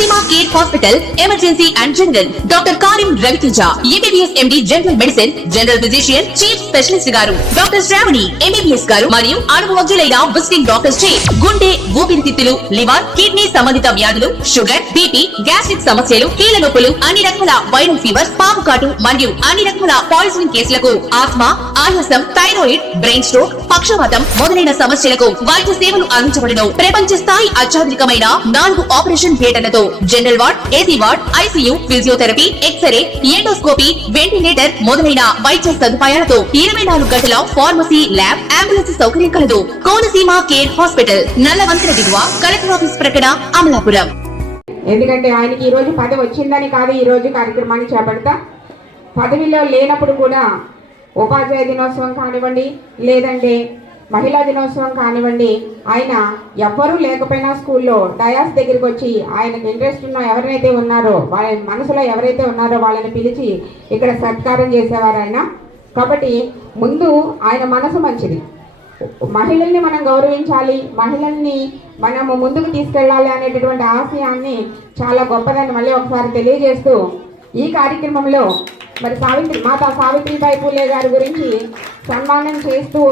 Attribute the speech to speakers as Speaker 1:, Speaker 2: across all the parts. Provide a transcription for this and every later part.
Speaker 1: Fatima care hospital emergency and general doctor Karim Raviteja MBBS MD general medicine general physician chief specialist గారు doctor Shravani MBBS గారు మరియు అనుభవజ్ఞులైన visiting doctors చే గుండె ఊపిరితిత్తులు లివర్ కిడ్నీ సంబంధిత వ్యాధులు షుగర్ బీపీ గ్యాస్ట్రిక్ సమస్యలు కీల నొప్పులు అన్ని రకాల వైరల్ ఫీవర్ పాము కాటు మరియు అన్ని రకాల పాయిజనింగ్ కేసులకు ఆస్మా ఆయాసం థైరాయిడ్ బ్రెయిన్ స్ట్రోక్ పక్షవాతం మొదలైన సమస్యలకు వైద్య సేవలు అందించబడను. ప్రపంచ స్థాయి అత్యాధునికమైన నాలుగు operation థియేటర్లతో general ward AC ward ICU physiotherapy X-ray endoscopy ventilator మొదలైన వైద్య సదుపాయాలతో ఇరవై నాలుగు గంటల ఫార్మసీ ల్యాబ్ అంబులెన్స్ సౌకర్యం కలదు. కోనసీమ కేర్ హాస్పిటల్ నల్లవంతుల దిగువ కలెక్టర్ ఆఫీస్ ప్రకటన అమలాపురం.
Speaker 2: ఎందుకంటే ఆయనకి ఈ రోజు పదవి వచ్చిందని కాదు ఈ రోజు కార్యక్రమాన్ని చేపడతా. పదవిలో లేనప్పుడు కూడా ఉపాధ్యాయ దినోత్సవం కానివ్వండి లేదంటే మహిళా దినోత్సవం కానివ్వండి ఆయన ఎవ్వరూ లేకపోయినా స్కూల్లో డయాస్ దగ్గరికి వచ్చి ఆయనకు ఇంట్రెస్ట్ ఉన్న ఎవరైతే ఉన్నారో వాళ్ళ మనసులో ఎవరైతే ఉన్నారో వాళ్ళని పిలిచి ఇక్కడ సత్కారం చేసేవారు ఆయన కాబట్టి ముందు ఆయన మనసు మంచిది. మహిళల్ని మనం గౌరవించాలి మహిళల్ని మనము ముందుకు తీసుకెళ్ళాలి అనేటటువంటి ఆశయాన్ని చాలా గొప్పదని మళ్ళీ ఒకసారి తెలియజేస్తూ ఈ కార్యక్రమంలో మరి సావిత్రి మాతా సావిత్రిబాయి పూలే గారి గురించి సన్మానం చేస్తూ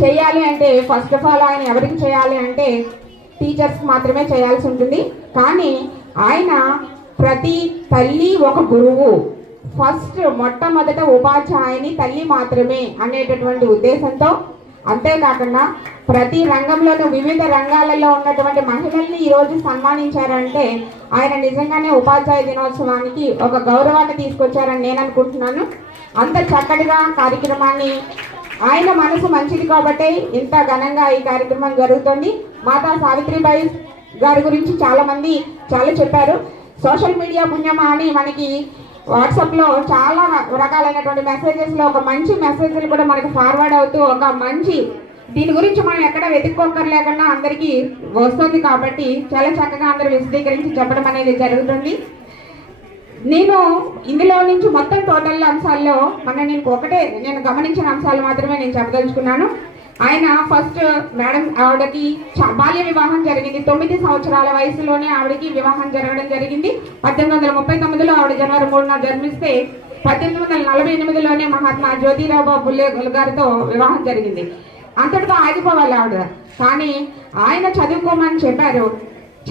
Speaker 2: చేయాలి అంటే ఫస్ట్ ఆఫ్ ఆల్ ఆయన ఎవరికి చేయాలి అంటే టీచర్స్ మాత్రమే చేయాల్సి ఉంటుంది. కానీ ఆయన ప్రతి తల్లి ఒక గురువు. ఫస్ట్ మొట్టమొదట ఉపాధ్యాయుని తల్లి మాత్రమే అనేటటువంటి ఉద్దేశంతో అంతేకాకుండా ప్రతి రంగంలోనూ వివిధ రంగాలలో ఉన్నటువంటి మహిళల్ని ఈరోజు సన్మానించారంటే ఆయన నిజంగానే ఉపాధ్యాయ దినోత్సవానికి ఒక గౌరవాన్ని తీసుకొచ్చారని నేను అనుకుంటున్నాను. అంత చక్కటిగా కార్యక్రమాన్ని ఆయన మనసు మంచిది కాబట్టి ఇంత ఘనంగా ఈ కార్యక్రమం జరుగుతుంది. మాతా సావిత్రిబాయి గారి గురించి చాలా మంది చాలా చెప్పారు. సోషల్ మీడియా పుణ్యమా అని మనకి వాట్సాప్లో చాలా రకాలైనటువంటి మెసేజెస్లో ఒక మంచి మెసేజ్లు కూడా మనకు ఫార్వర్డ్ అవుతూ ఒక మంచి దీని గురించి మనం ఎక్కడ వెతుక్కోకర్లేకుండా అందరికీ వస్తుంది కాబట్టి చాలా చక్కగా అందరూ విశదీకరించి చెప్పడం అనేది జరుగుతుంది. నేను ఇందులో నుంచి మొత్తం టోటల్ అంశాల్లో మన నేను ఒకటే నేను గమనించిన అంశాలు మాత్రమే నేను చెప్పదలుచుకున్నాను. ఆయన ఫస్ట్ మేడం ఆవిడకి చ- బాల్య వివాహం జరిగింది. తొమ్మిది సంవత్సరాల వయసులోనే ఆవిడకి వివాహం జరగడం జరిగింది. పద్దెనిమిది వందల ముప్పై తొమ్మిదిలో ఆవిడ జనవరి మూడున జన్మిస్తే పద్దెనిమిది వందల నలభై ఎనిమిదిలోనే మహాత్మా జ్యోతిరావు బుల్లే గారితో వివాహం జరిగింది. అంతటితో ఆగిపోవాలి ఆవిడ. కానీ ఆయన చదువుకోమని చెప్పారు.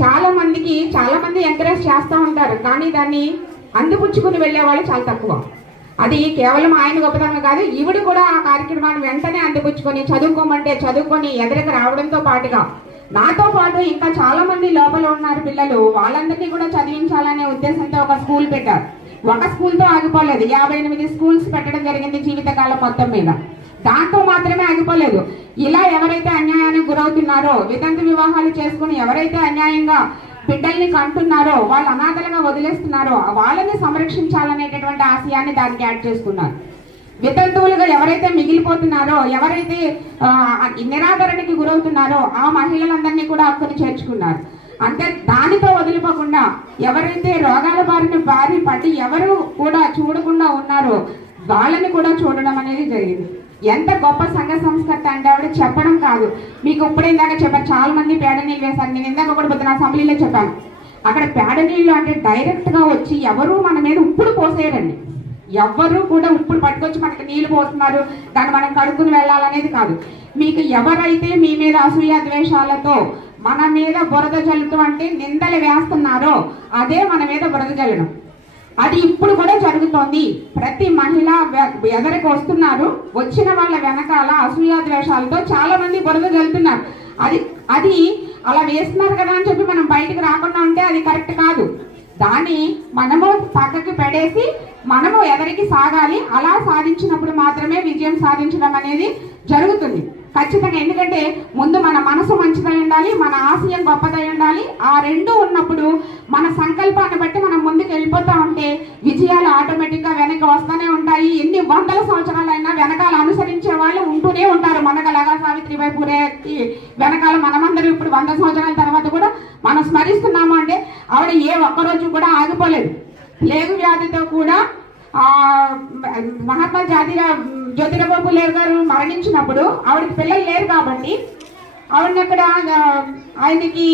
Speaker 2: చాలా మందికి చాలా మంది ఎంకరేజ్ చేస్తూ ఉంటారు. కానీ దాన్ని అందిపుచ్చుకుని వెళ్ళే వాళ్ళు చాలా తక్కువ. అది కేవలం ఆయన గొప్పతనం కాదు ఈవిడ కూడా ఆ కార్యక్రమాన్ని వెంటనే అందిపుచ్చుకొని చదువుకోమంటే చదువుకొని ఎదురికి రావడంతో పాటుగా నాతో పాటు ఇంకా చాలా మంది లోపల ఉన్నారు పిల్లలు. వాళ్ళందరినీ కూడా చదివించాలనే ఉద్దేశంతో ఒక స్కూల్ పెట్టారు. ఒక స్కూల్తో ఆగిపోలేదు. యాభై ఎనిమిది స్కూల్స్ పెట్టడం జరిగింది జీవితకాలం మొత్తం మీద. దాంతో మాత్రమే ఆగిపోలేదు. ఇలా ఎవరైతే అన్యాయానికి గురవుతున్నారో వితంతు వివాహాలు చేసుకుని ఎవరైతే అన్యాయంగా బిడ్డల్ని కంటున్నారో వాళ్ళు అనాథలుగా వదిలేస్తున్నారో వాళ్ళని సంరక్షించాలనేటటువంటి ఆశయాన్ని దానికి యాడ్ చేసుకున్నారు. వితంతువులుగా ఎవరైతే మిగిలిపోతున్నారో ఎవరైతే నిరాదరణకి గురవుతున్నారో ఆ మహిళలందరినీ కూడా హక్కును చేర్చుకున్నారు. అంటే దానితో వదిలిపోకుండా ఎవరైతే రోగాల బారిన బారి పడి ఎవరు కూడా చూడకుండా ఉన్నారో వాళ్ళని కూడా చూడడం అనేది జరిగింది. ఎంత గొప్ప సంఘ సంస్కర్త అంటే ఆవిడ చెప్పడం కాదు. మీకు ఇప్పుడు ఇందాక చెప్పారు చాలా మంది పేడ నీళ్ళు వేశారు. నేను ఇందాక కూడా పొద్దున అసెంబ్లీలో చెప్పాను. అక్కడ పేడ నీళ్ళు అంటే డైరెక్ట్గా వచ్చి ఎవరు మన మీద ఉప్పుడు పోసేయరండి. ఎవ్వరూ కూడా ఉప్పుడు పట్టుకొచ్చి మనకి నీళ్ళు పోస్తున్నారు. దాన్ని మనం కడుక్కుని వెళ్ళాలనేది కాదు. మీకు ఎవరైతే మీ మీద అసూయ ద్వేషాలతో మన మీద బురద జల్లుతూ అంటే నిందలు వేస్తున్నారో అదే మన మీద బురద జల్లడం. అది ఇప్పుడు కూడా జరుగుతోంది. ప్రతి మహిళ వె- ఎదరికి వస్తున్నారు. వచ్చిన వాళ్ళ వెనకాల అసూయాద్వేషాలతో చాలా మంది బురద జల్లుతున్నారు అది అది అలా వేస్తున్నారు కదా అని చెప్పి మనం బయటకు రాకుండా ఉంటే అది కరెక్ట్ కాదు. దాన్ని మనము పక్కకి పెడేసి మనము ఎదరికి సాగాలి. అలా సాధించినప్పుడు మాత్రమే విజయం సాధించడం అనేది జరుగుతుంది. ఖచ్చితంగా. ఎందుకంటే ముందు మన మనసు మంచిదై ఉండాలి మన ఆశయం గొప్పదై ఉండాలి. ఆ రెండు ఉన్నప్పుడు మన సంకల్పాన్ని బట్టి మనం ముందుకు వెళ్ళిపోతా ఉంటే విజయాలు ఆటోమేటిక్గా వెనక్కి వస్తూనే ఉంటాయి. ఎన్ని వందల సంవత్సరాలైనా వెనకాల అనుసరించే వాళ్ళు ఉంటూనే ఉంటారు. మనకలాగా సావిత్రిబాయి పూరేకి వెనకాల మనమందరం ఇప్పుడు వంద సంవత్సరాల తర్వాత కూడా మనం స్మరిస్తున్నాము అంటే ఆవిడ ఏ ఒక్కరోజు కూడా ఆగిపోలేదు. ప్లేగు వ్యాధితో కూడా మహాత్మా జాతీయ జ్యోతిరబాబు లేరు గారు మరణించినప్పుడు ఆవిడకి పిల్లలు లేరు కాబట్టి ఆవిడని అక్కడ ఆయనకి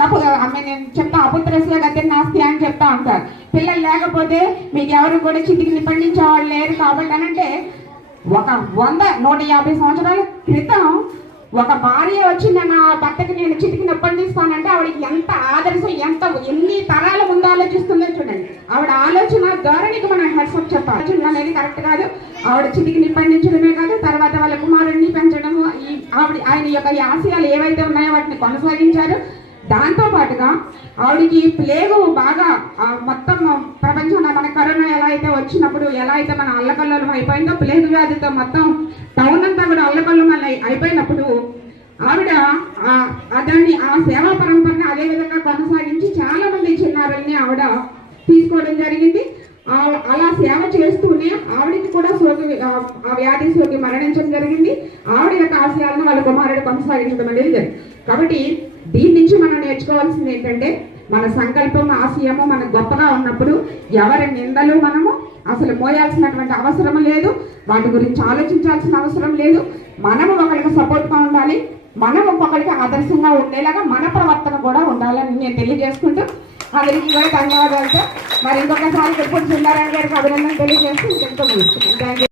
Speaker 2: నపు నేను చెప్తా అపుత్రస్లో గతి నాస్తి అని చెప్తా ఉంటారు. పిల్లలు లేకపోతే మీకు ఎవరు కూడా చితికి నిపండించే వాళ్ళు లేరు కాబట్టి అనంటే ఒక వంద నూట యాభై సంవత్సరాల క్రితం ఒక భార్య వచ్చి నా భర్తకి నేను చిటికి నొప్పండిస్తానంటే ఆవిడకి ఎంత ఆదర్శం ఎంత ఎన్ని తరాల ముందు ఆలోచిస్తుందో చూడండి. ఆవిడ ఆలోచన ధోరణికి మనం హెడ్సప్ చెప్పాలి ఆలోచన అనేది కరెక్ట్ కాదు. ఆవిడ చిటికి నిప్పండించడమే కాదు. తర్వాత వాళ్ళ కుమారుడిని పెంచడము ఈ ఆవిడ ఆయన యొక్క ఈ ఆశయాలు ఏవైతే ఉన్నాయో వాటిని కొనసాగించారు. దాంతో పాటుగా ఆవిడకి ప్లేగు బాగా మొత్తం ప్రపంచంలో మన కరోనా ఎలా అయితే వచ్చినప్పుడు ఎలా అయితే మన అల్లకల్లోలం అయిపోయిందో ప్లేగు వ్యాధితో మొత్తం టౌన్ అంతా కూడా అల్లకల్లం అయిపోయినప్పుడు ఆవిడ ఆ దాన్ని ఆ సేవా పరంపరని అదే విధంగా కొనసాగించి చాలా మంది చిన్నారుల్ని ఆవిడ తీసుకోవడం జరిగింది. ఆ- అలా సేవ చేస్తూనే ఆవిడకి కూడా సోకి ఆ వ్యాధి సోకి మరణించడం జరిగింది. ఆవిడ యొక్క ఆశయాలను వాళ్ళ కుమారుడు కొనసాగించడం అనేది జరిగింది. కాబట్టి దీని నుంచి మనం నేర్చుకోవాల్సింది ఏంటంటే మన సంకల్పం ఆశయము మన గొప్పగా ఉన్నప్పుడు ఎవరి నిందలు మనము అసలు మోయాల్సినటువంటి అవసరం లేదు. వాటి గురించి ఆలోచించాల్సిన అవసరం లేదు. మనము ఒకరికి సపోర్ట్గా ఉండాలి. మనం ఒక్కొక్కరికి ఆదర్శంగా ఉండేలాగా మన ప్రవర్తన కూడా ఉండాలని నేను తెలియజేసుకుంటూ అందరికీ కూడా ధన్యవాదాలు సార్. మరి ఇంకొకసారి తిరుపతి సుందారాయణ గారికి అభినందన తెలియజేస్తూ ఇంకెంతో ముగిస్తున్నాను థ్యాంక్ యూ